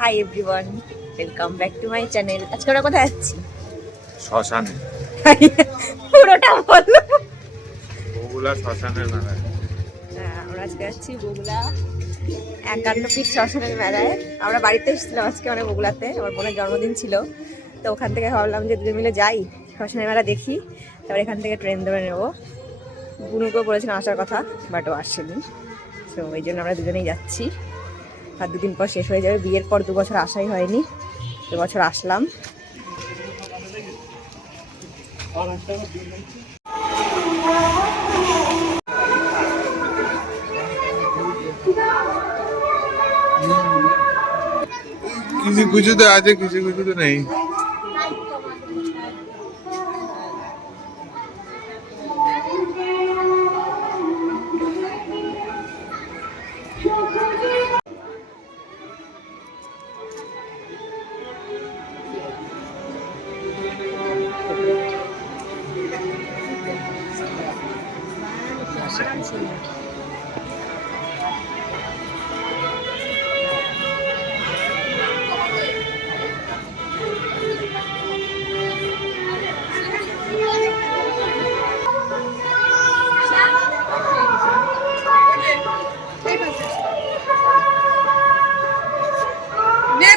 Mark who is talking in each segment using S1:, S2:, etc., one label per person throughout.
S1: Hi everyone welcome back to my channel আজকে আমরা কোথায় যাচ্ছি
S2: শ্মশানে।
S1: পুরোটা বলো।
S2: বগুলা শ্মশানের মেলায়।
S1: হ্যাঁ, আমরা আজকে যাচ্ছি বগুলা একান্ন ফিট শ্মশানের মেলায়। আমরা বাড়িতে এসেছিলাম আজকে মানে বগুলাতে। আমার বোনের জন্মদিন ছিল। তো ওখান থেকে ভাবলাম যে দুজন মিলে যাই শ্মশানের মেলা দেখি। তারপর এখান থেকে ট্রেন ধরে নেব। বুনুকেও বলেছিলাম আসার কথা বাট ও আসেনি। তো ওই জন্য আমরা দুজনেই যাচ্ছি। আর দুদিন পর শেষ হয়ে যাবে। বিয়ের পর দু বছর আসাই হয়নি। দু বছর আসলাম।
S2: কিছু কিছু তো আছে, কিছু কিছু তো
S3: নেই।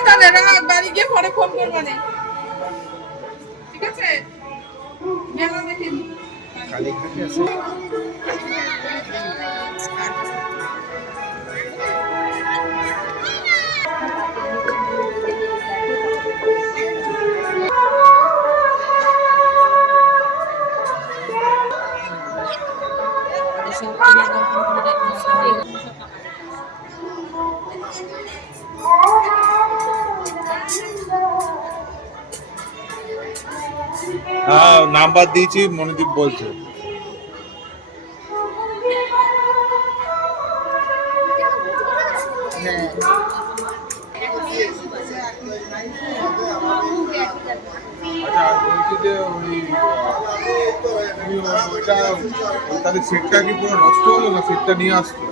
S3: তাহলে বাড়ি গিয়ে পরে ফোন করব ঠিক আছে? মেলা দেখে। নি।
S2: হ্যাঁ নাম্বার দিয়েছি মনোদীপ বলছে। তাহলে সিটটা কি পুরো নষ্ট হলো না সিটটা নিয়ে আসতো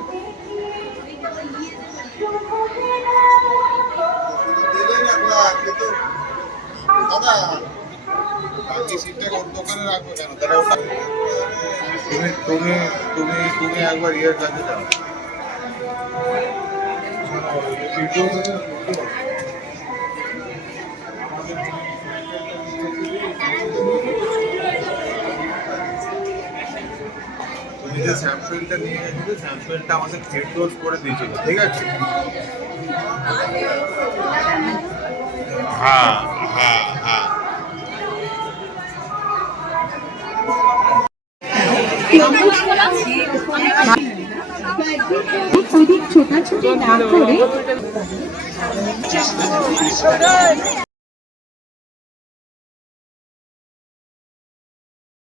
S2: বাকি সিটটা ওর দোকানে রাখব কেন? তাহলে ওটা তুমি তুমি তুমি তুমি একবার ইয়ের কাছে যাও যে স্যাম্পলটা নিয়ে গেছিলে আমাদের ফেড ডোজ করে দিয়েছিল ঠিক আছে? হ্যাঁ হ্যাঁ হ্যাঁ।